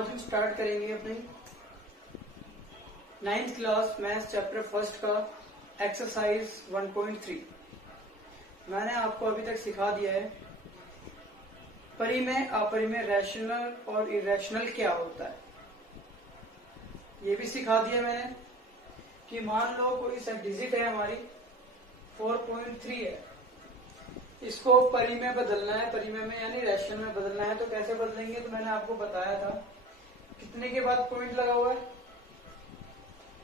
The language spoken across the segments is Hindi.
आज हम स्टार्ट करेंगे अपनी 9th class maths chapter first का एक्सरसाइज 1.3। मैंने आपको अभी तक सिखा दिया है परिमेय अपरिमेय रैशनल और इरेशनल क्या होता है। ये भी सिखा दिया मैंने कि मान लो कोई सब डिजिट है हमारी 4.3 है, इसको परिमेय बदलना है, परिमेय में यानी रैशनल में बदलना है। तो कैसे बदलेंगे? तो मैंने आपको बताया था कितने के बाद पॉइंट लगा हुआ है,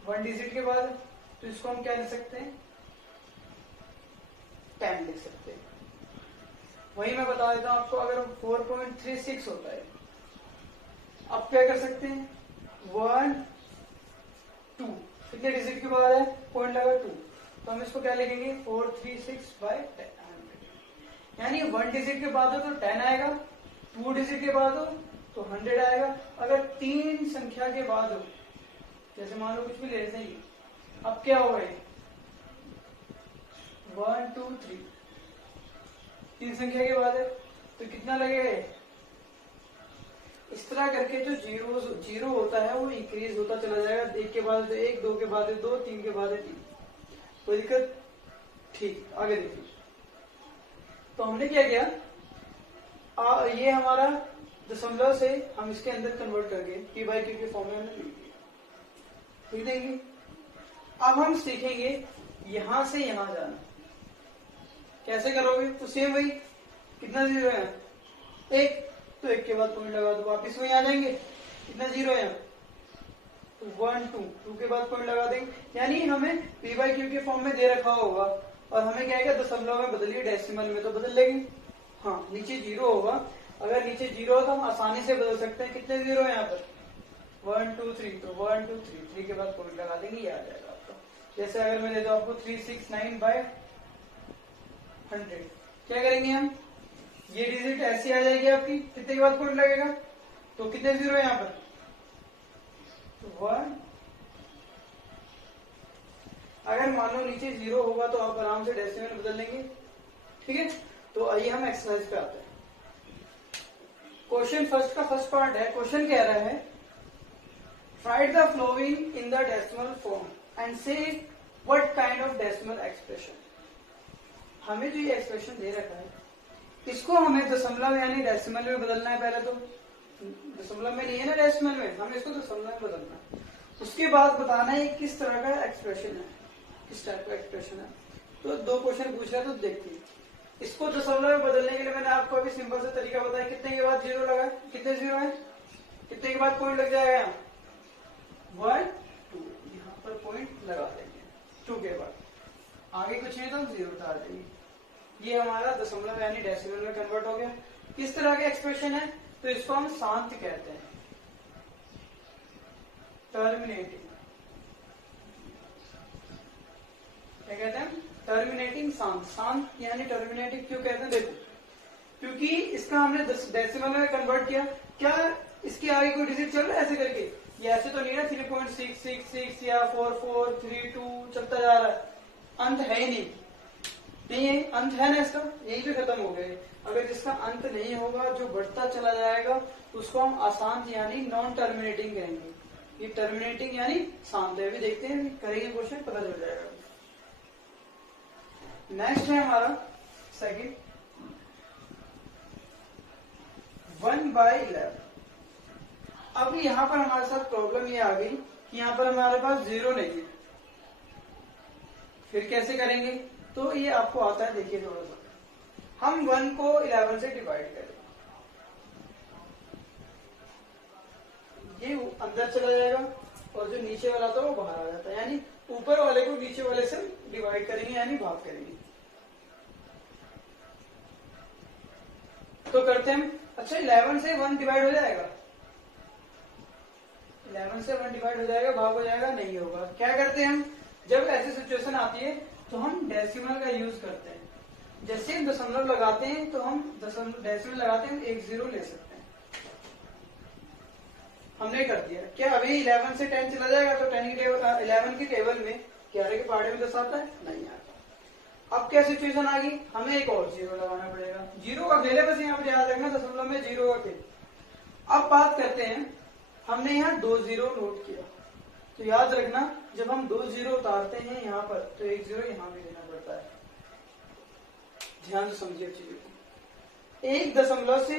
1 डिजिट के बाद। तो इसको हम क्या लिख सकते हैं, 10 लिख सकते हैं। वही मैं बता देता हूं आपको, अगर 4.36 होता है, अब क्या कर सकते हैं, 1 2 कितने डिजिट के बाद है, पॉइंट लगा 2, तो हम इसको क्या लिखेंगे 436/10, यानी 1 डिजिट के बाद हो तो 10 आएगा, 2 डिजिट के बाद हो तो 100 आएगा। अगर 3 संख्या के बाद हो, जैसे मान लो कुछ भी ले लेते हैं, अब क्या होगा, 1 2 3 3 संख्या के बाद है तो कितना लगेगा, इस तरह करके जो जीरो होता है वो इंक्रीज होता चला जाएगा। 1 के बाद 1, 2 के बाद 2, 3 के बाद 3। कोई दिक्कत? ठीक, आगे देखिए। तो हमने क्या किया, ये हमारा दशमलव से हम इसके अंदर कन्वर्ट करके p/q के फॉर्म में हमने लिख देंगे। अब हम सीखेंगे यहां से यहां जाना। कैसे करोगे? तो सेम वही, कितना जीरो है, 1, तो 1 के बाद पॉइंट लगा दो, वापिस वही आ जाएंगे। कितना जीरो है, तो 1 2 2 के बाद पॉइंट लगा देंगे। यानी हमें p/q के फॉर्म में दे रखा होगा और हमें क्या है, दशमलव में बदलिए, डेसिमल में तो बदल लेंगे। हाँ, नीचे जीरो होगा, अगर नीचे जीरो हो तो हम आसानी से बदल सकते हैं। कितने जीरो है यहाँ पर, 1 2 3, तो 1 2 3 3 के बाद पॉइंट लगा देंगे, ये आ जाएगा आपका। जैसे अगर मैं दे दूं आपको 369/100, क्या करेंगे हम, ये डिजिट ऐसी आ जाएगी आपकी, कितने के बाद पॉइंट लगेगा, तो कितने जीरो है यहाँ पर, तो 1। अगर मान लो नीचे जीरो होगा तो आप आराम से डेसिमल में बदल लेंगे। ठीक है, तो आइए हम एक्सरसाइज पे आते हैं। क्वेश्चन फर्स्ट का फर्स्ट पार्ट है। क्वेश्चन कह रहा है, write the following in the decimal form and say what kind of decimal expression. हमें जो ये एक्सप्रेशन दे रखा है, इसको हमें दशमलव यानी डेसिमल में बदलना है। पहले तो दशमलव में नहीं है ना, डेसिमल में, हमें इसको दशमलव में बदलना है। उसके बाद बताना है किस तरह का एक्सप्रेशन है, किस टाइप का एक्सप्रेशन है। तो 2 क्वेश्चन पूछ रहा है, तो देखिए इसको दशमलव में बदलने के लिए मैंने आपको अभी सिंपल सा तरीका बताया। कितने के बाद जीरो लगा, कितने जीरो है, कितने के बाद पॉइंट लग जाएगा, 1 2, यहाँ पर पॉइंट लगा देंगे 2 के बाद, आगे कुछ नहीं तो हम जीरो उतार देंगे। ये हमारा दशमलव यानी डेसिमल में कन्वर्ट हो गया। किस तरह का एक्सप्रेशन है, तो इसको हम शांत कहते हैं, टर्मिनेटिंग। क्या कहते हैं, टर्मिनेटिंग शांत। शांत यानी टर्मिनेटिंग क्यों कहते हैं, देखो क्योंकि इसका हमने डेसिमल में कन्वर्ट किया। क्या इसके आगे कोई डिजिट चल रहा है ऐसे करके, ये ऐसे तो नहीं है 3.666 या 4432 चलता जा रहा है, अंत है ही नहीं है, अंत है ना इसका, यही पे खत्म हो गए। अगर जिसका अंत नहीं होगा, जो बढ़ता चला जाएगा, उसको हम अशांत यानी नॉन टर्मिनेटिंग कहेंगे। ये टर्मिनेटिंग यानी शांत है। अभी देखते हैं, करेंगे क्वेश्चन, पता चल जाएगा। नेक्स्ट है हमारा सेकंड, 1/11। अब यहां पर हमारे साथ प्रॉब्लम ये आ गई कि यहां पर हमारे पास जीरो नहीं है, फिर कैसे करेंगे? तो ये आपको आता है, देखिए थोड़ा सा। हम 1 को 11 से डिवाइड करें, ये अंदर चला जाएगा और जो नीचे वाला था वो बाहर आ जाता है, यानी ऊपर वाले को नीचे वाले से डिवाइड करेंगे यानी भाग करेंगे। तो करते हैं हम, अच्छा 11 से 1 डिवाइड हो जाएगा, 11 से 1 डिवाइड हो जाएगा, भाग हो जाएगा, नहीं होगा। क्या करते हैं हम, जब ऐसी सिचुएशन आती है तो हम डेसिमल का यूज करते हैं। जैसे हम दशमलव लगाते हैं तो हम डेसिमल लगाते हैं, 1 0 ले सकते हैं। हमने कर दिया। क्या अभी 11 से 10 चला जाएगा, तो 11 की टेबल में 11 के पहाड़े में 10 आता है, नहीं आता। अब क्या सिचुएशन आ गई, हमें एक और जीरो लगाना पड़ेगा। जीरो का खेल है बस, यहाँ पे याद रखना दशमलव में जीरो का खेल। अब बात करते हैं हमने यहाँ 2 जीरो नोट किया, तो याद रखना जब हम 2 जीरो उतारते हैं यहाँ पर तो 1 जीरो यहाँ भी देना पड़ता है। ध्यान से समझिए चीजों को। 1 दशमलव से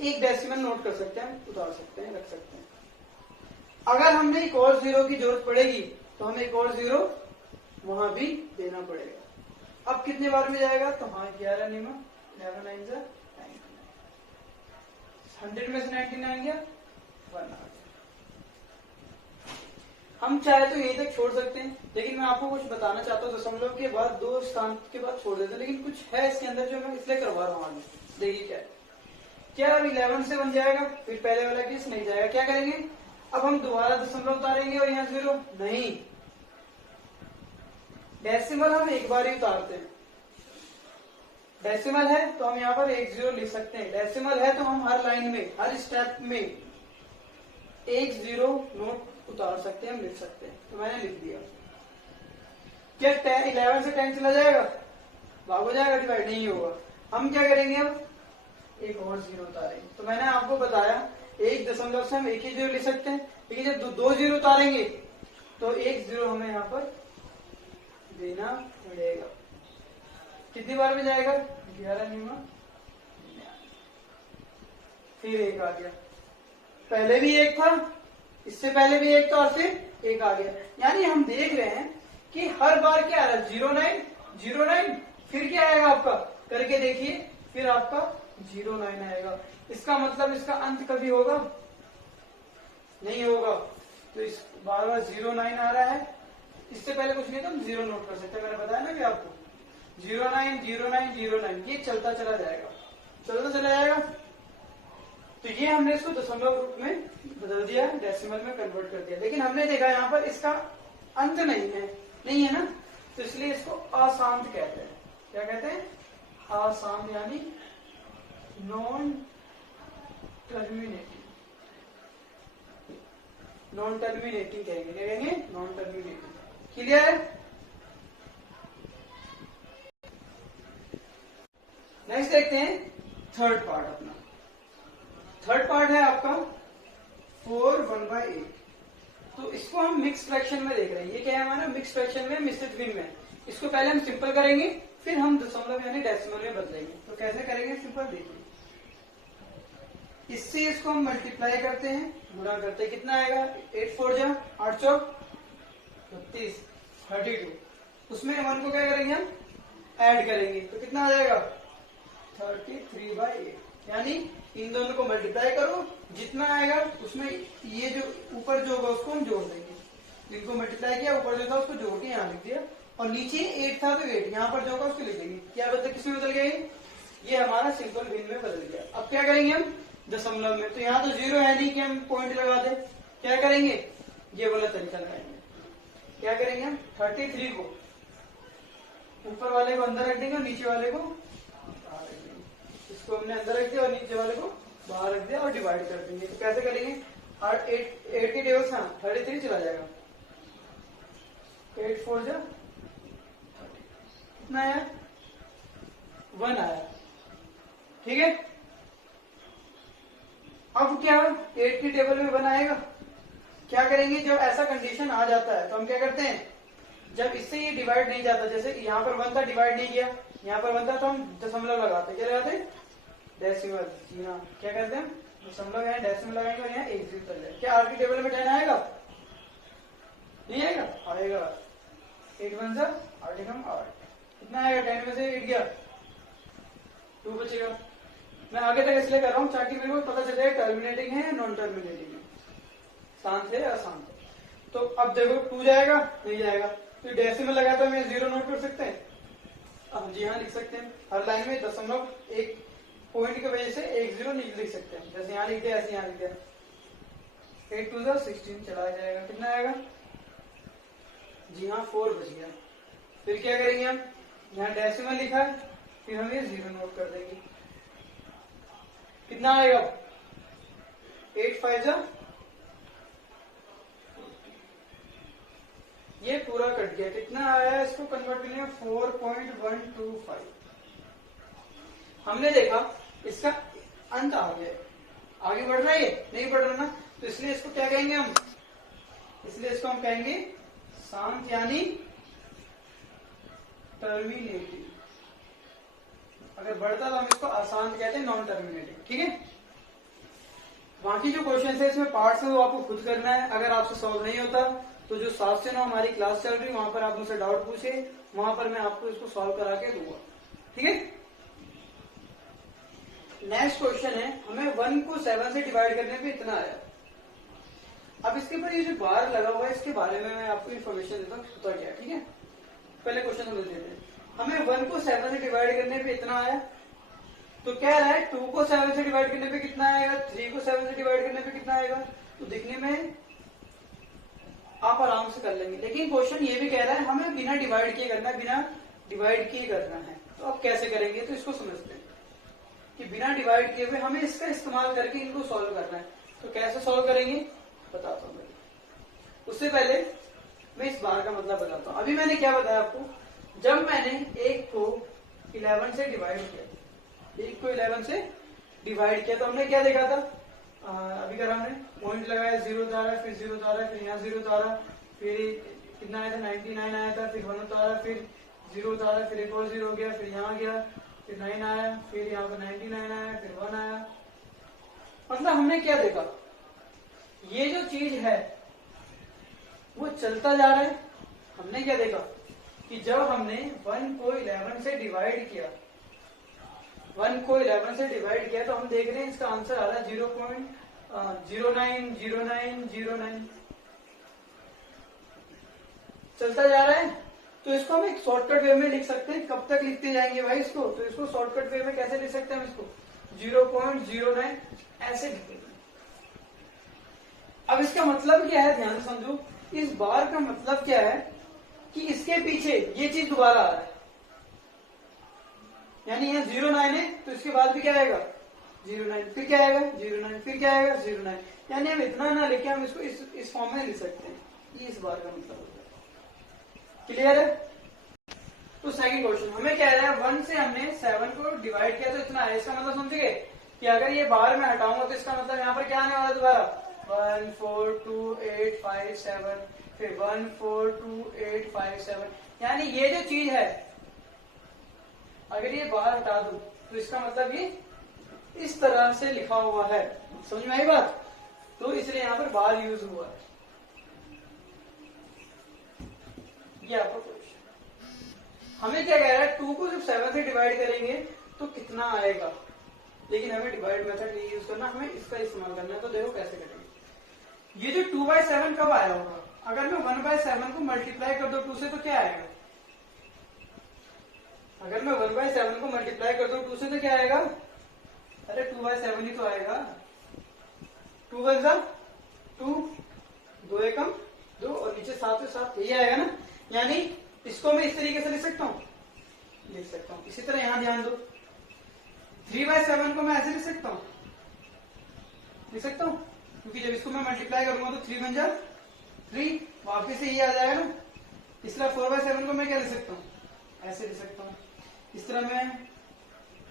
1 डेसिमल नोट कर सकते हैं, उतार सकते हैं, रख सकते हैं। अगर हमने एक और जीरो की जरूरत पड़ेगी तो हमें एक और जीरो वहां भी देना पड़ेगा। अब कितने बार में जाएगा, तो हाँ 11 नियम 11 9 जा 100 में से 99 गया 1 आ गया। हम चाहे तो यहीं तक छोड़ सकते हैं, लेकिन मैं आपको कुछ बताना चाहता हूँ। दशमलव के बाद 2 स्थान के बाद छोड़ देते हैं, लेकिन कुछ है इसके अंदर जो मैं इसलिए करवा रहा हूँ आगे। देखिए क्या है, क्या अब 11 से बन जाएगा, फिर पहले वाला केस नहीं जाएगा। क्या करेंगे, अब हम दोबारा दशमलव उतारेंगे और यहाँ जीरो नहीं, डेसिमल हम एक बार ही उतारते हैं। डेसिमल है तो हम यहाँ पर 1 जीरो लिख सकते हैं। डेसिमल है तो हम हर लाइन में, हर स्टेप में 1 जीरो नोट उतार सकते हैं, हम लिख सकते हैं। तो मैंने लिख दिया। क्या 11 से 10 चला जाएगा, भाग हो जाएगा, डिवाइड नहीं होगा। हम क्या करेंगे, अब एक और जीरो उतारेंगे। तो मैंने आपको बताया 1 दशमलव से हम 1 ही जीरो ले सकते हैं, लेकिन जब 2 जीरो उतारेंगे तो 1 जीरो हमें यहाँ पर देना पड़ेगा। कितनी बार में जाएगा, 11 नियम, फिर 1 आ गया। पहले भी 1 था, इससे पहले भी 1 था और फिर 1 आ गया। यानी हम देख रहे हैं कि हर बार क्या आ रहा है, 09 फिर क्या आएगा आपका, करके देखिए, फिर आपका 09 आएगा। इसका मतलब इसका अंत कभी होगा, नहीं होगा। तो इस बार बार 09 आ रहा है। इससे पहले कुछ नहीं तो हम 0 नोट कर सकते हैं। मैंने बताया ना कि आपको 09 ये चलता चला जाएगा, चलता चला जाएगा। तो ये हमने इसको दशमलव रूप में बदल दिया, डेसिमल में कन्वर्ट कर दिया। लेकिन हमने देखा यहाँ पर इसका अंत नहीं है ना, तो इसलिए इसको अशांत कहते हैं। क्या कहते हैं, अशांत, यानी नॉन टर्मिनेटिंग कहेंगे। क्या कहेंगे, नॉन टर्मिनेटिंग। क्लियर है। नेक्स्ट देखते हैं थर्ड पार्ट अपना। थर्ड पार्ट है आपका 4 1/8। तो इसको हम मिक्स फ्रैक्शन में देख रहे हैं। ये क्या है हमारा, मिक्स फ्रैक्शन में, मिश्रित भिन्न में। इसको पहले हम सिंपल करेंगे, फिर हम दशमलव यानी डेसिमल में बदलेंगे। तो कैसे करेंगे, सिंपल देखिए। इससे इसको हम मल्टीप्लाई करते हैं, गुणा करते हैं, कितना आएगा, 8 4 जा 8 चौक 32 32। उसमें 1 को क्या करेंगे, हम ऐड करेंगे, तो कितना आ जाएगा 33/8। यानी इन दोनों को मल्टीप्लाई करो, जितना आएगा उसमें ये जो ऊपर जो होगा उसको हम जोड़ देंगे। जिनको मल्टीप्लाई किया, ऊपर जो था उसको जोड़ के यहाँ लिख दिया, और नीचे 8 था तो 8 यहाँ पर जो होगा उसको लिख देंगे। क्या बदल, किसमें बदल गया, ये हमारा सिंपल भिन्न में बदल गया। अब क्या करेंगे हम दशमलव में, तो यहाँ तो 0 है नहीं कि हम पॉइंट लगा दें। क्या करेंगे, ये वाला तरीका लगाएंगे। क्या करेंगे, हम 33 को ऊपर वाले को अंदर रख देंगे और नीचे वाले को बाहर रख देंगे। इसको हमने अंदर रख दिया और नीचे वाले को बाहर रख दिया और डिवाइड कर देंगे। तो कैसे करेंगे, 8 की टेबल से 33 चला जाएगा, 8 4 जा, कितना आया, 1 आया। ठीक है। अब क्या 8 की टेबल में 1 आएगा। क्या करेंगे, जब ऐसा कंडीशन आ जाता है तो हम क्या करते हैं, जब इससे ये डिवाइड नहीं जाता, जैसे यहाँ पर 1 था, डिवाइड नहीं किया, यहाँ पर 1 था तो हम दशमलव लगाते हैं। क्या लगाते हैं, डेसिमल। जी हाँ, क्या करते हैं, दशमलव यहाँ डेसिमल लगाएंगे और यहाँ 1 0 चल जाएगा। क्या 8 की टेबल में 10 आएगा, नहीं आएगा, आएगा। 8 1 जा 8 1 8, कितना आएगा, 10 में से 8 गया, 2 बचेगा। मैं आगे तक इसलिए कर रहा हूँ ताकि मेरे को पता चल जाए टर्मिनेटिंग है या नॉन टर्मिनेटिंग है, शांत है या अशांत है। तो अब देखो 2 जाएगा, नहीं जाएगा, तो डेसिमल लगाता है, मैं 0 नोट कर सकते हैं। अब जी हाँ लिख सकते हैं, हर लाइन में दशमलव एक पॉइंट की वजह से 1 0 लिख सकते हैं। जैसे यहाँ लिख दिया, ऐसे यहाँ लिख दिया, 8 2 जा 16 चला जाएगा। कितना आएगा, जी हाँ 4 बच गया। फिर क्या करेंगे, हम यहाँ डेसिमल लिखा है, फिर हम ये 0 नोट कर देंगे। कितना आएगा, 8 5 जा, ये पूरा कट गया। कितना आया, इसको कन्वर्ट करने में 4.125। हमने देखा इसका अंत आ गया, आगे बढ़ रहा है, नहीं बढ़ रहा ना, तो इसलिए इसको क्या कहेंगे हम, इसलिए इसको हम कहेंगे शांत यानी टर्मिनेटिव। अगर बढ़ता तो हम इसको अशांत कहते हैं, नॉन टर्मिनेटिव। ठीक है, बाकी जो क्वेश्चन है इसमें पार्ट्स है वो आपको खुद करना है। अगर आपसे सॉल्व नहीं होता तो जो 7 से 9 हमारी क्लास चल रही है वहां पर आप मुझसे डाउट पूछे, वहां पर मैं आपको इसको सॉल्व करा के दूंगा। ठीक है, नेक्स्ट क्वेश्चन है, हमें 1 को 7 से डिवाइड करने पे इतना आया। अब इसके ऊपर ये जो बार लगा हुआ है इसके बारे में मैं आपको इन्फॉर्मेशन देता हूँ होता क्या। ठीक है, पहले क्वेश्चन समझ लेते हैं। हमें 1 को 7 से डिवाइड करने पे इतना आया, तो क्या रहा है 2 को 7 से डिवाइड करने पे कितना आएगा, 3 को 7 से डिवाइड करने पे कितना आएगा। तो दिखने में आप आराम से कर लेंगे, लेकिन क्वेश्चन ये भी कह रहा है हमें बिना डिवाइड किए करना है, बिना डिवाइड किए करना है। तो अब कैसे करेंगे, तो इसको समझते हैं कि बिना डिवाइड किए हुए हमें इसका इस्तेमाल करके इनको सॉल्व करना है। तो कैसे सॉल्व करेंगे बताता हूं मैं। उससे पहले मैं इस बार का मतलब बताता हूं। अभी मैंने क्या बताया आपको, जब मैंने 1 को 11 से डिवाइड किया, 1 को 11 से डिवाइड किया, तो हमने क्या देखा था, अभी कर हमने पॉइंट लगाया, 0 उतारा, फिर 0 उतारा, फिर यहाँ 0 उतारा, फिर कितना आया था 99 आया था, फिर 1 उतारा, फिर 0 उतारा, फिर एक और 0 हो गया, फिर यहाँ गया, फिर 9 आया, फिर यहाँ पर 99 आया, फिर 1 आया। मतलब हमने क्या देखा, ये जो चीज है वो चलता जा रहा है। हमने क्या देखा कि जब हमने 1 को 11 से डिवाइड किया, 1 को 11 से डिवाइड किया, तो हम देख रहे हैं इसका आंसर आ रहा है 0.090909। चलता जा रहा है। तो इसको हम एक शॉर्टकट वे में लिख सकते हैं। कब तक लिखते जाएंगे भाई इसको, तो इसको शॉर्टकट वे में कैसे लिख सकते हैं हम इसको, 0.09 ऐसे लिखते हैं। अब इसका मतलब क्या है, ध्यान से समझो। इस बार का मतलब क्या है कि इसके पीछे ये चीज दोबारा आ रहा है, यानी यहाँ 09 है तो इसके बाद भी क्या आएगा 09, फिर क्या आएगा 09, फिर क्या आएगा 09। यानी हम इतना ना लिखे, हम इसको इस फॉर्म में लिख सकते हैं। ये इस बार का मतलब होता है। क्लियर है। तो सेकंड क्वेश्चन हमें क्या है, 1 से हमने 7 को डिवाइड किया तो इतना है। इसका मतलब समझिए कि अगर ये बाहर में हटाऊंगा तो इसका मतलब यहाँ पर क्या आने वाला दोबारा 1 4 2 8 5 7, फिर 1 4 2 8 5 7। यानी ये जो चीज है अगर ये बाहर हटा दूं तो इसका मतलब ये इस तरह से लिखा हुआ है। समझ में आई बात। तो इसलिए यहां पर बार यूज हुआ है। ये आपका क्वेश्चन हमें क्या कह रहा है, 2 को जब 7 से डिवाइड करेंगे तो कितना आएगा, लेकिन हमें डिवाइड मेथड नहीं यूज करना, हमें इसका इस्तेमाल करना है। तो देखो कैसे करेंगे। ये जो 2/7 कब आया होगा, अगर मैं 1/7 को मल्टीप्लाई कर दो 2 से तो क्या आएगा, अगर मैं 1/7 को मल्टीप्लाई कर दो 2 से तो क्या आएगा, अरे 2/7 ही तो आएगा। 2 1 2, 2 एकम 2 और नीचे 7 से 7, यही आएगा ना। यानी इसको मैं इस तरीके से लिख सकता हूँ, लिख सकता हूँ। इसी तरह यहां ध्यान दो, 3/7 को मैं ऐसे लिख सकता हूँ, लिख सकता हूँ, क्योंकि जब इसको मैं मल्टीप्लाई करूंगा तो 3 बन जा 3, वापिस से ये आ जाएगा ना। इस तरह 4/7 को मैं क्या लिख सकता हूँ, ऐसे लिख सकता हूँ। इस तरह मैं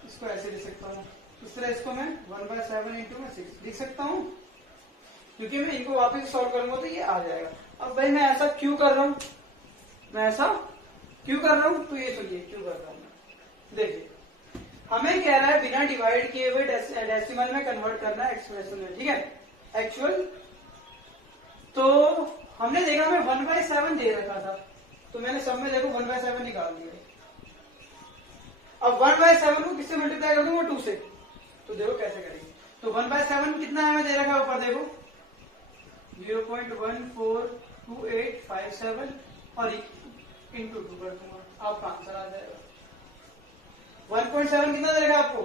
इसको ऐसे लिख सकता हूँ। इस तरह इसको मैं 1/7 इंटू में 6 लिख सकता हूँ, क्योंकि मैं इनको वापस सॉल्व करूंगा तो ये आ जाएगा। अब भाई मैं ऐसा क्यों कर रहा हूं, मैं ऐसा क्यों कर रहा हूं, तो ये सुनिए क्यों कर रहा हूं। देखिए हमें कह रहा है बिना डिवाइड किए हुए डेसिमल में कन्वर्ट करना है एक्सप्रेशन में। ठीक है, एक्चुअल। तो हमने देखा मैं 1/7 दे रखा था, तो मैंने सब में देखो 1/7 निकाल दिया। अब 1/7 को किससे मल्टीप्लाई कर दूंगा 2 से, तो देखो कैसे करेंगे। तो 1/7 कितना है मैं दे रखा ऊपर देखो 0.142857 और इंटू 2 कर दूंगा, आपका आंसर आ जाएगा। 1.7 कितना दे रखा आपको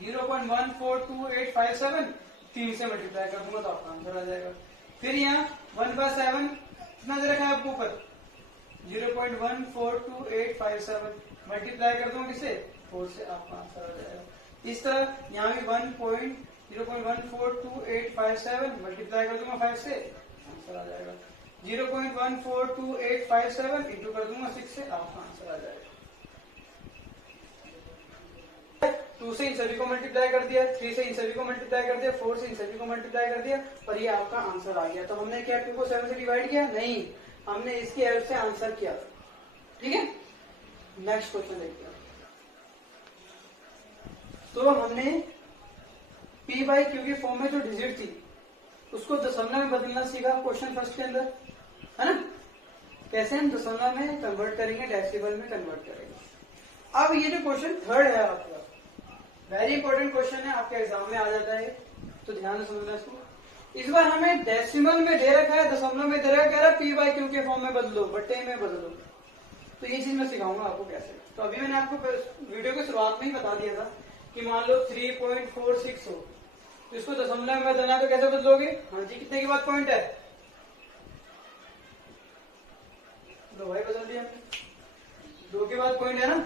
0.142857, 3 से मल्टीप्लाई कर दूंगा तो आपका आंसर आ जाएगा। फिर यहाँ 1/7 कितना दे रखा है आपको ऊपर 0.142857, मल्टीप्लाई कर दूंगा किससे 4 से, आपका आंसर आ जाएगा। इस तरह यहाँ भी 0.142857 मल्टीप्लाई कर दूंगा 5 से, आंसर आ जाएगा। 0.142857 इंटू कर दूंगा 6 से, आपका आंसर आ जाएगा। तो 2 से इन सभी को मल्टीप्लाई कर दिया, 3 से इन सभी को मल्टीप्लाई कर दिया, 4 से इन सभी को मल्टीप्लाई कर दिया और ये आपका आंसर आ गया। तो हमने क्या 2 को 7 से डिवाइड किया? नहीं, हमने इसकी हेल्प से आंसर किया। ठीक है, नेक्स्ट क्वेश्चन देखते हैं। तो हमने पी बाई क्यू के फॉर्म में जो डिजिट थी उसको दशमलव में बदलना सीखा क्वेश्चन फर्स्ट के अंदर, है ना? कैसे हम दशमलव में कन्वर्ट करेंगे, डेसिमल में कन्वर्ट करेंगे। अब ये जो क्वेश्चन थर्ड है आपका, वेरी इंपॉर्टेंट क्वेश्चन है, आपके एग्जाम में आ जाता है, तो ध्यान से समझना इसको। इस बार हमें डेसिमल में दे रखा है, दशमलव में दे रखा है, कह रहा है पी बाई क्यू के फॉर्म में बदलो, बट्टे में बदलो। तो ये चीज मैं सिखाऊंगा आपको कैसे। तो अभी मैंने आपको वीडियो की शुरुआत में ही बता दिया था कि मान लो 3.46 हो, तो इसको दशमलव में बदलना है, तो कैसे बदलोगे? हाँ जी, कितने के बाद पॉइंट है? दो भाई बदल दिया हमने, 2 के बाद पॉइंट है ना,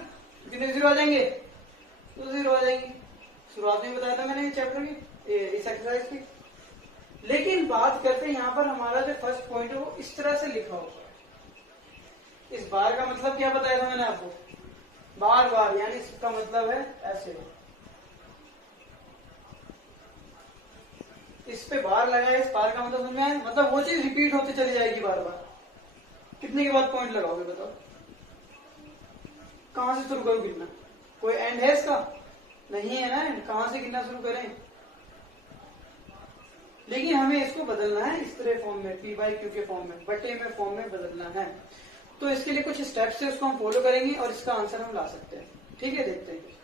कितने जीरो आ जाएंगे? 2 जीरो आ जाएंगे। शुरुआत में बताया था मैंने ये चैप्टर की, इस एक्सरसाइज की। लेकिन बात करते हैं यहाँ पर हमारा जो फर्स्ट पॉइंट है वो इस तरह से लिखा होगा। इस बार का मतलब क्या बताया था मैंने आपको? बार बार, यानी इसका मतलब है ऐसे, इस पे बार लगाया, इस बार का मतलब समझ में आया? मतलब वो चीज रिपीट होती चली जाएगी बार बार। कितने के बाद पॉइंट लगाओगे बताओ? कहां से शुरू करूं गिनना? कोई एंड है इसका? नहीं है ना एंड, कहां से गिनना शुरू करें? लेकिन हमें इसको बदलना है इस तरह फॉर्म में, पी बाई क्यू के फॉर्म में, बटे में फॉर्म में बदलना है। तो इसके लिए कुछ स्टेप्स है, उसको हम फॉलो करेंगे और इसका आंसर हम ला सकते हैं। ठीक है, देखते हैं।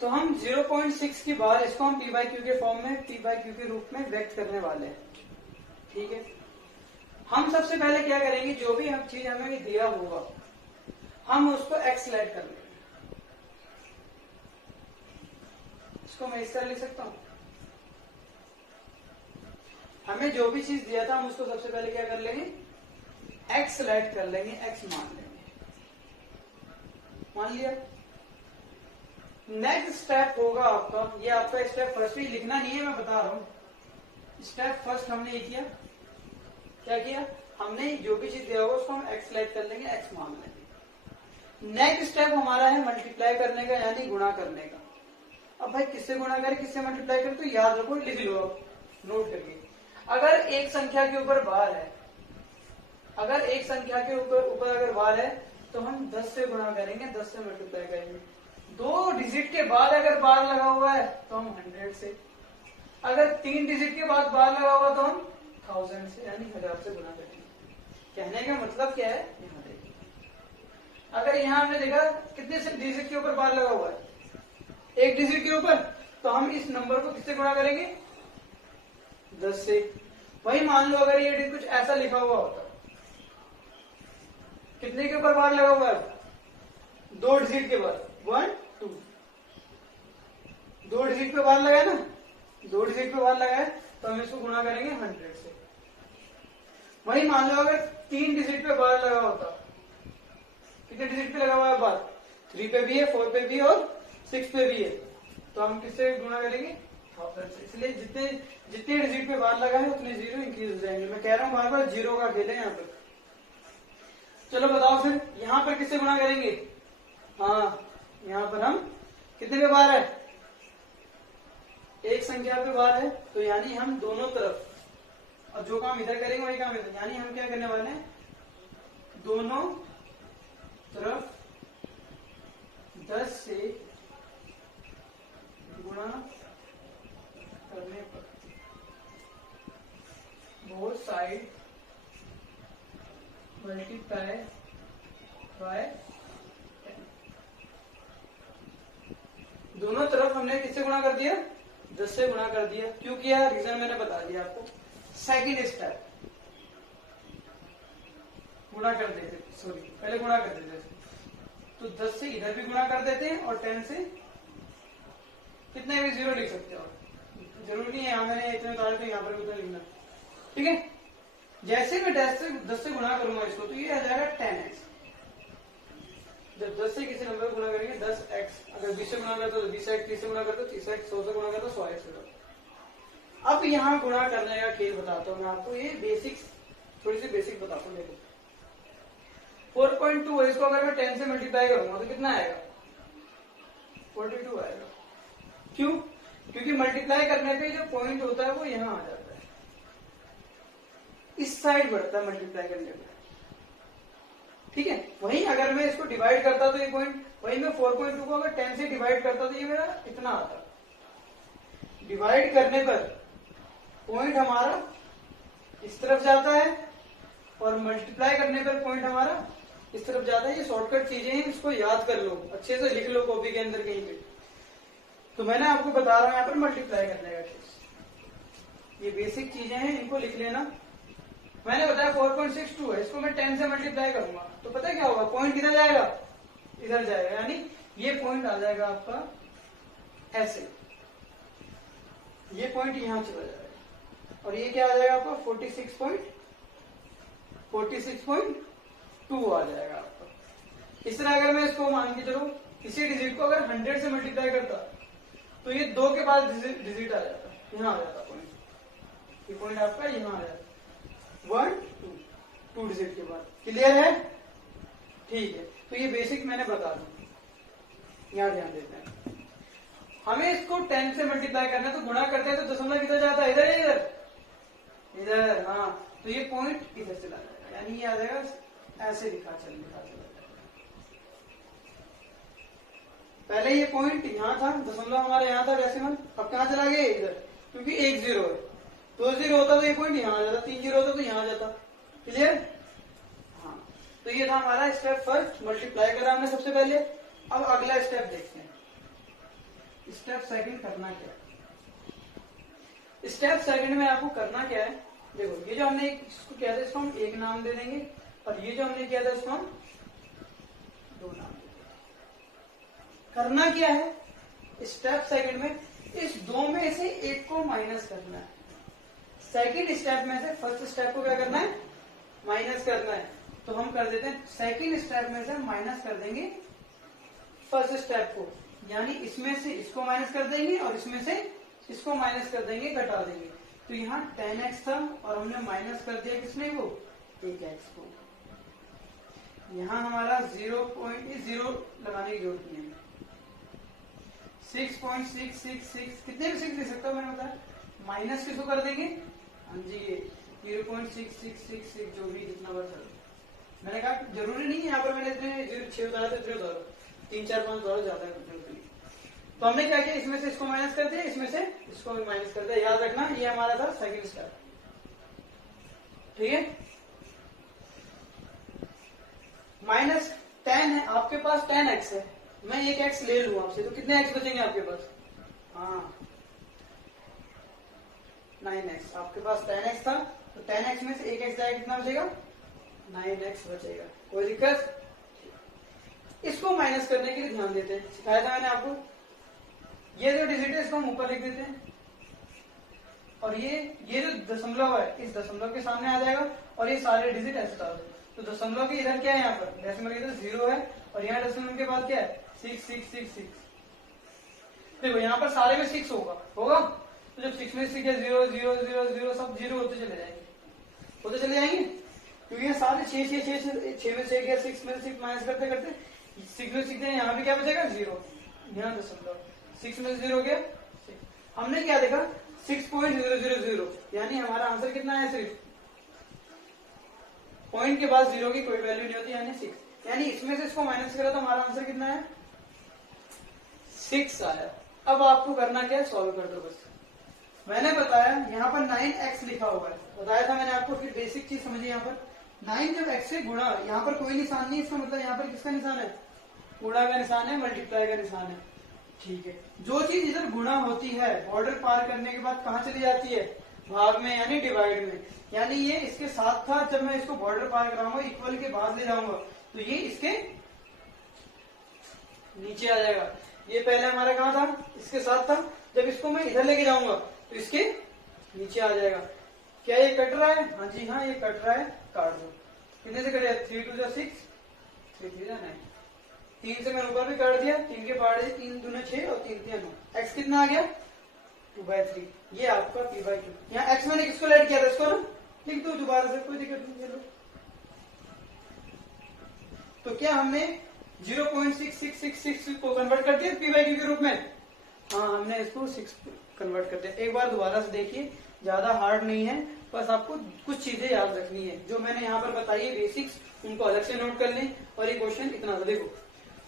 तो हम 0.6 की बार इसको हम पी बाई क्यू के फॉर्म में, पी बाई क्यू के रूप में व्यक्त करने वाले हैं। ठीक है, हम सबसे पहले क्या करेंगे, जो भी हम चीज हमें दिया होगा हम उसको एक्सलेट कर लेंगे। इसको मैं इस तरह लिख सकता हूं, हमें जो भी चीज दिया था हम उसको सबसे पहले क्या कर लेंगे, एक्सलेट कर लेंगे, एक्स मान लेंगे। मान लिया। नेक्स्ट स्टेप होगा आपका, ये आपका स्टेप फर्स्ट ही लिखना नहीं है, मैं बता रहा हूं। स्टेप फर्स्ट हमने ये किया, क्या किया? हमने जो भी चीज दिया होगा उसको हम एक्सलेट कर लेंगे, एक्स मान लेंगे। नेक्स्ट स्टेप हमारा है मल्टीप्लाई करने का, यानी गुणा करने का। अब भाई किससे गुणा करें, किससे मल्टीप्लाई करें? तो याद रखो, लिख लो आप, नोट करके। अगर एक संख्या के ऊपर बार है, अगर एक संख्या के ऊपर अगर बार है तो हम 10 से गुणा करेंगे, 10 से मल्टीप्लाई करेंगे। 2 डिजिट के बाद अगर बार लगा हुआ है तो हम 100 से, अगर 3 डिजिट के बाद बार लगा हुआ तो हम 1000 से, यानी 1000 से गुणा करेंगे। कहने का मतलब क्या है, यहाँ देखिए, अगर यहाँ हमने देखा कितने से डिजिट के ऊपर बार लगा हुआ है, 1 डिजिट के ऊपर, तो हम इस नंबर को किससे गुणा करेंगे? 10 से। वही मान लो अगर ये कुछ ऐसा लिखा हुआ होता, कितने के ऊपर बार लगा हुआ है? 2 डिजिट के बाद, 1 2, 2 डिजिट पे बार लगाए ना, 2 डिजिट पे बार लगाए तो हम इसको गुणा करेंगे 100 से। वही मान लो अगर 3 डिजिट पे बार लगा होता, कितने डिजिट पे लगा हुआ है बार? 3 पे भी है, 4 पे भी है और 6 पे भी है, तो हम किससे गुणा करेंगे? 1000 से। इसलिए जितने डिजिट पे बार लगा है उतने जीरो इंक्रीज हो जाएंगे। मैं कह रहा हूं बार बार जीरो का खेल है यहाँ पर। चलो बताओ फिर यहाँ पर किससे गुणा करेंगे? हाँ, यहाँ पर हम कितने पे बार है? एक संख्या पे बार है, तो यानी हम दोनों तरफ, और जो काम इधर करेंगे वही काम इधर, यानी हम क्या करने वाले हैं, दोनों तरफ 10 से गुणा करने पर, बोथ साइड मल्टीप्लाई बाय 10। दोनों तरफ हमने किससे गुणा कर दिया? 10 से गुणा कर दिया। क्यों किया? रीजन मैंने बता दिया आपको। सेकंड स्टेप, गुणा कर देते, सॉरी पहले गुणा कर देते, तो 10 से इधर भी गुणा कर देते हैं और 10 से कितने भी जीरो लिख सकते हो, जरूरी नहीं है यहाँ मैंने इतने उतारे तो यहाँ पर भी उतना लिखना। ठीक है, जैसे मैं 10 से गुणा करूंगा इसको तो ये आ जाएगा 10x। जब 10 से किसी नंबर को गुणा करेंगे 10x, अगर 20 से गुणा करते तो 20x, 30 से गुणा करते तो 30x, 100 से गुणा करते तो 100x होगा। अब यहाँ गुणा करने का खेल बताता हूँ मैं आपको, ये बेसिक्स, थोड़ी सी बेसिक बताता हूँ। देखो 4.2 है, इसको अगर मैं 10 से मल्टीप्लाई करूंगा तो कितना आएगा? 42 आएगा। क्यों? क्योंकि मल्टीप्लाई करने पे जो पॉइंट होता है वो यहाँ आ जाता है, इस साइड बढ़ता है मल्टीप्लाई करने पे। ठीक है, वहीं अगर मैं इसको डिवाइड करता तो ये पॉइंट, वहीं मैं 4.2 को अगर 10 से डिवाइड करता तो ये मेरा इतना आता। डिवाइड करने पर पॉइंट हमारा इस तरफ जाता है और मल्टीप्लाई करने पर पॉइंट हमारा इस तरफ जाता है। ये शॉर्टकट चीजें हैं, इसको याद कर लो, अच्छे से लिख लो कॉपी के अंदर कहीं पे। तो मैंने आपको बता रहा हूं यहाँ पर मल्टीप्लाई करने का केस, ये बेसिक चीजें हैं, इनको लिख लेना। मैंने बताया 4.62 है, इसको मैं 10 से मल्टीप्लाई करूंगा तो पता है क्या होगा, पॉइंट किधर जाएगा, इधर जाएगा, यानी ये पॉइंट आ जाएगा आपका ऐसे, ये पॉइंट यहां चला जाएगा और ये क्या आ जाएगा आपका 46.2 आ जाएगा आपका। इस तरह अगर मैं इसको मान के चलो, इसी डिजिट को अगर 100 से मल्टीप्लाई करता तो ये 2 के बाद डिजिट आ जाता, यहां आ जाता पॉइंट, ये पॉइंट आपका यहां आ जाता 1 2 डिजिट के बाद। क्लियर है? ठीक है, तो ये बेसिक मैंने बता दी, यहां ध्यान देते हैं। हमें इसको 10 से मल्टीप्लाई करना है तो गुणा करते हैं तो दशमलव किधर जाता है, इधर इधर इधर, हाँ, तो ये पॉइंट इधर चला जाएगा, यानी ये आ जाएगा ऐसे लिखा चला पहले ये पॉइंट यहां था, दशमलव हमारे यहां था डेसिमल, अब कहां चला गया, इधर, क्योंकि 1 0 है, 2 0 होता तो ये पॉइंट यहां आ जाता, 3 0 होता तो यहां आ जाता। क्लियर? हाँ, तो ये था हमारा स्टेप फर्स्ट, मल्टीप्लाई करा हमने सबसे पहले। अब अगला स्टेप देखते हैं, स्टेप सेकंड करना क्या है। स्टेप सेकंड में आपको करना क्या है, देखो ये जो हमने इसको किया था इसको हम 1 नाम दे देंगे और ये जो हमने किया था इसको हम 2 नाम दे देंगे। करना क्या है स्टेप सेकंड में, इस 2 में से 1 को माइनस करना है। सेकंड स्टेप में से फर्स्ट स्टेप को क्या करना है, माइनस करना है। तो हम कर देते हैं सेकंड स्टेप में से माइनस कर देंगे फर्स्ट स्टेप को, यानी इसमें से इसको माइनस कर देंगे और इसमें से इसको माइनस कर देंगे, घटा देंगे। तो यहाँ 10x था और हमने माइनस कर दिया किसने, वो 1x को। यहाँ हमारा 0 लगाने की जरूरत नहीं है, 6.666 कितने भी 6 दे सकता हूं मैंने बताया, माइनस किसको कर देंगे, हाँ जी ये 0.6666 जो भी जितना बचा। मैंने कहा जरूरी नहीं है, यहाँ पर मैंने इतने 6 बताया तो 3 उतारो, 3 4 5 उतारो, ज्यादा जरूरत नहीं। तो हमने क्या किया, इसमें से इसको माइनस कर दिया, इसमें से इसको भी माइनस कर दिया। याद रखना ये हमारा था सेकंड स्टेप। ठीक है, माइनस 10 है, आपके पास 10x है, मैं एक x ले लूं आपसे तो कितने x बचेंगे आपके पास, हाँ 9x। आपके पास 10x था तो 10x में से 1x जाएगा, कितना बचेगा, 9x बचेगा। कोई दिक्कत? इसको माइनस करने के लिए ध्यान देते हैं, सिखाया था मैंने आपको। ये जो डिजिट है इसको हम ऊपर लिख देते हैं और ये जो दशमलव है इस दशमलव के सामने आ जाएगा और ये सारे डिजिट ऐसे डाल दो। तो दशमलव के इधर क्या है, यहाँ पर डेसिमल इधर 0 है और यहाँ डेसिमल के बाद क्या है 6 देखो यहाँ पर सारे में 6 होगा तो जब 6 में 6 है 0 0 0 0 सब 0 होते चले जाएंगे क्योंकि ये सारे 6 में 6 गया, 6 में 6 माइनस करते करते 6 में 6 यहाँ भी क्या बचेगा 0, यहाँ दशमलव 6 में 0 गया 6। हमने क्या देखा 6.000, यानी हमारा आंसर कितना है, सिर्फ पॉइंट के बाद 0 की कोई वैल्यू नहीं होती, यानी 6। यानी इसमें से इसको माइनस करा तो हमारा आंसर कितना है 6 आया। अब आपको करना क्या है, सॉल्व कर दो बस। मैंने बताया यहाँ पर 9x लिखा हुआ है, बताया था मैंने आपको। फिर बेसिक चीज समझिए, यहाँ पर 9 जब x से गुणा, यहाँ पर कोई निशान नहीं, इसका मतलब यहाँ पर किसका निशान है, गुणा का निशान है, मल्टीप्लाई का निशान है। ठीक है, जो चीज इधर गुणा होती है बॉर्डर पार करने के बाद कहाँ चली जाती है, भाग में, यानी डिवाइड में। यानी ये इसके साथ था, जब मैं इसको बॉर्डर पार कराऊंगा इक्वल के बाद ले जाऊंगा तो ये इसके नीचे आ जाएगा। ये पहले हमारा कहाँ था, इसके साथ था, जब इसको मैं इधर लेके जाऊंगा तो इसके नीचे आ जाएगा। क्या ये कट रहा है, हाँ जी हाँ ये कट रहा है, काट दो। कितने से कटे, 3 2 6, 3 3 9। 3 से मैंने ऊपर भी काट दिया, 3 के पार्ट 3 दूने 6 और 3 3 9। x कितना आ गया 2/3, ये आपका p/2। यहाँ x मैंने किसको ऐड किया था, इसको ना लिख दो दोबारा से, कोई दिक्कत नहीं। चलो तो क्या हमने 0.6666 को कन्वर्ट कर दिया पी बाई क्यू के रूप में। हाँ, हमने इसको 6 कन्वर्ट कर दिया। एक बार दोबारा से देखिए, ज्यादा हार्ड नहीं है, बस आपको कुछ चीजें याद रखनी है जो मैंने यहाँ पर बताई है बेसिक्स, उनको अलग से नोट कर लें। और ये क्वेश्चन इतना था, देखो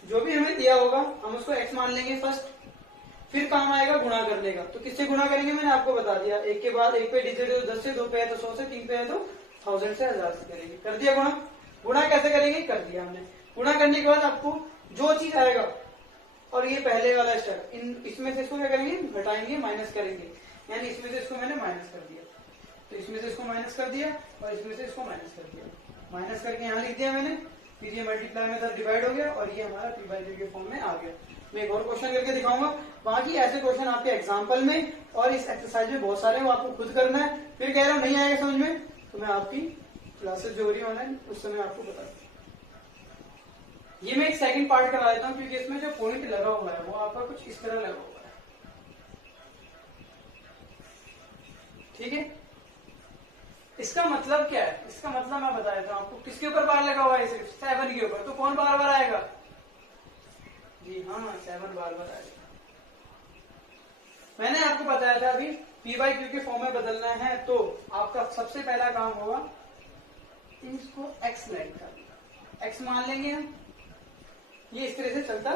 जो भी हमें दिया होगा हम उसको x मान लेंगे फर्स्ट, फिर काम आएगा गुणा करने का। तो किससे गुणा करेंगे मैंने आपको बता दिया, एक के बाद एक पे डिजिट है तो 10 से, 2 पे है तो 100 से, 3 पे है तो 1000 से 1000 से करेंगे। कर दिया गुणा। गुणा कैसे करेंगे, कर दिया हमने। गुणा करने के बाद आपको जो चीज आएगा, और ये पहले वाला स्टेप, इसमें से इसको क्या करेंगे, घटाएंगे, माइनस करेंगे। यानी इसमें से इसको मैंने माइनस कर दिया, तो इसमें से इसको माइनस कर दिया और इसमें से इसको माइनस कर दिया। माइनस करके यहाँ लिख दिया मैंने, फिर ये मल्टीप्लाई मेथड डिवाइड हो गया और ये हमारा पी बाई क्यू के फॉर्म में आ गया। मैं एक और क्वेश्चन करके दिखाऊंगा। बाकी ऐसे क्वेश्चन आपके एग्जाम्पल में और इस एक्सरसाइज में बहुत सारे, वो आपको खुद करना है। फिर कह रहा हूँ नहीं आएगा समझ में तो मैं आपकी क्लासेस जो हो रही है ऑनलाइन उस समय आपको बता दूँ। ये मैं एक सेकंड पार्ट करा देता हूँ क्योंकि इसमें जो पॉइंट लगा हुआ है वो आपका कुछ इस तरह लगा हुआ है, ठीक है। इसका मतलब क्या है, इसका मतलब मैं बता देता हूँ आपको। किसके ऊपर बार लगा हुआ है, सिर्फ 7 के ऊपर। तो कौन बार बार आएगा, जी हाँ 7 बार बार आएगा। मैंने आपको बताया था अभी पी बाई क्यू के फॉर्म में बदलना है तो आपका सबसे पहला काम होगा इसको x लेट करना। x मान लेंगे हम, ये इस तरह से चलता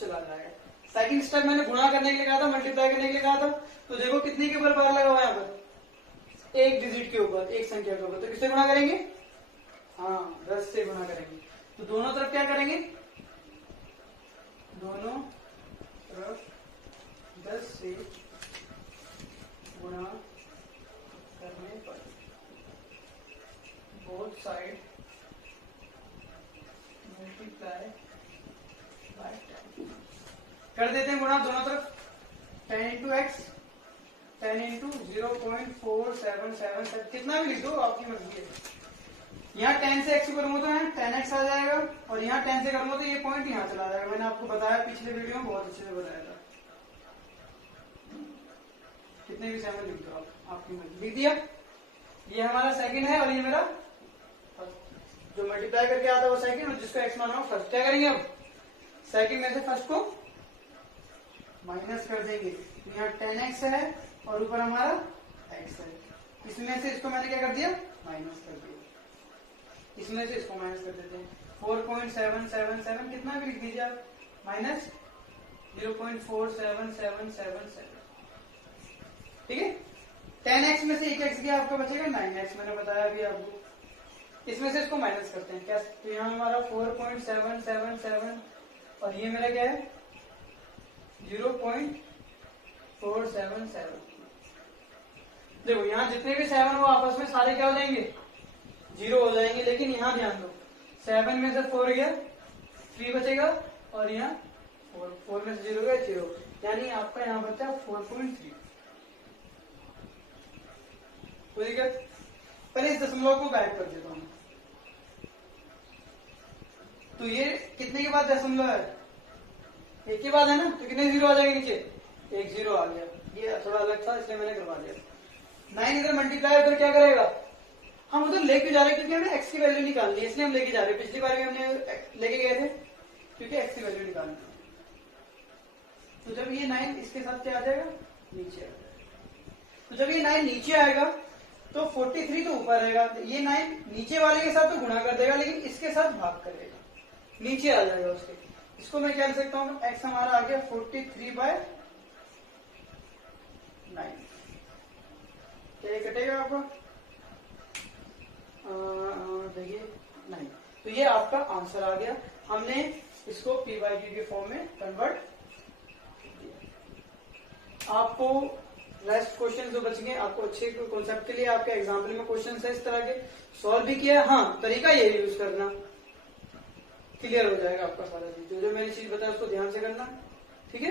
चला जाएगा। सेकंड स्टेप मैंने गुणा करने के लिए कहा था, मल्टीप्लाई करने के लिए कहा था। तो देखो कितने के ऊपर बार लगा हुआ है यहाँ पर, एक डिजिट के ऊपर, एक संख्या के ऊपर। तो किससे गुणा करेंगे, हाँ 10 से गुणा करेंगे। तो दोनों तरफ क्या करेंगे, दोनों तरफ 10 से गुणा करने पर बोथ साइड मल्टीप्लाई बाय 10 कर देते हैं गुणा दोनों तरफ। 10 इंटू एक्स, 10 इंटू 0.4777, कितना भी लिख दो आपकी मर्जी है। यहाँ 10 से x करूंगा तो यहाँ 10x आ जाएगा और यहाँ 10 से करूंगा तो ये पॉइंट यहाँ चला जाएगा। मैंने आपको बताया पिछले वीडियो में, बहुत अच्छे से बताया था। कितने भी 7 लिख दो आप, आपकी मर्जी। लिख दिया, ये हमारा सेकंड है और ये मेरा फर्स्ट। जो मल्टीप्लाई करके आता है वो सेकंड और जिसको x माना हो फर्स्ट। क्या करेंगे अब, सेकंड में से फर्स्ट को माइनस कर देंगे। यहाँ 10x है और ऊपर हमारा x है। इसमें से इसको मैंने क्या कर दिया, माइनस कर दिया। इसमें से इसको माइनस कर देते हैं। 4.777 कितना भी लिख दीजिए आप, माइनस 0.47777, ठीक है। 10x में से एक x गया, आपका बचेगा 9x। मैंने बताया अभी आपको। इसमें से इसको माइनस करते हैं क्या, तो यहाँ हमारा 4.777 और ये मेरा क्या है 0.477। देखो यहाँ जितने भी 7 हो आपस में सारे क्या हो जाएंगे, 0 हो जाएंगे। लेकिन यहाँ ध्यान दो, 7 में से 4 गया, 3 बचेगा और यहाँ 4 में से 0 गया, 0। यानी आपका यहाँ बचा 4.3। कोई दिक्कत, पहले इस दशमलव को गायब कर देता हूँ। तो ये कितने के बाद दशमलव है, एक के बाद है ना, तो कितने 0 आ जाएंगे नीचे, एक 0 आ गया। ये थोड़ा अलग था इसलिए मैंने करवा दिया। 9 इधर मल्टीप्लाई उधर क्या करेगा, हम उधर लेके जा रहे हैं क्योंकि हमने x की वैल्यू निकालनी है, इसलिए हम लेके जा रहे हैं। पिछली बार भी हमने लेके गए थे क्योंकि x की वैल्यू निकालनी है। तो जब ये 9 इसके साथ क्या आ जाएगा, नीचे आ जाएगा। तो जब ये 9 नीचे आएगा तो 43 तो ऊपर रहेगा। ये 9 नीचे वाले के साथ तो गुणा कर देगा लेकिन इसके साथ भाग करेगा, नीचे आ जाएगा उसके। इसको मैं क्या लिख सकता हूँ, x हमारा आ गया 43/9। क्या ये कटेगा आपका, देखिए 9। तो ये आपका आंसर आ गया। हमने इसको पी बाई क्यू के फॉर्म में कन्वर्ट किया। आपको रेस्ट क्वेश्चन जो बच गए, आपको अच्छे कॉन्सेप्ट के लिए आपके एग्जाम्पल में क्वेश्चन है इस तरह के सॉल्व भी किया। हाँ, तरीका यही यूज करना, क्लियर हो जाएगा आपका सारा चीज। जो मैंने चीज बताया उसको ध्यान से करना, ठीक है।